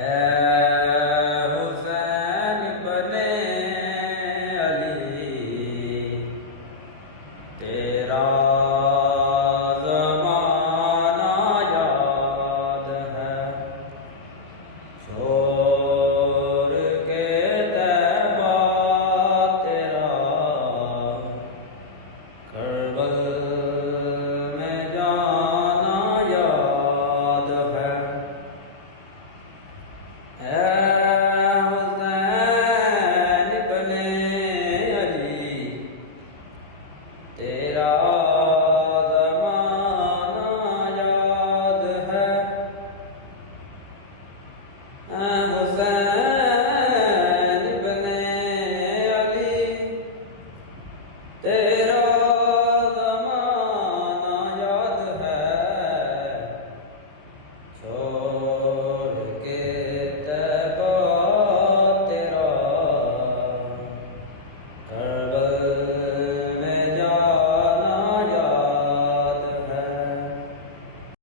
اے حسین ابن علی تیرا زمانہ یاد ہے، چھوڑ کے طیبہ تیرا کربل میں جانا یاد ہے۔ اے حسین ابن علی تیرا زمانہ یاد ہے۔ اے حسین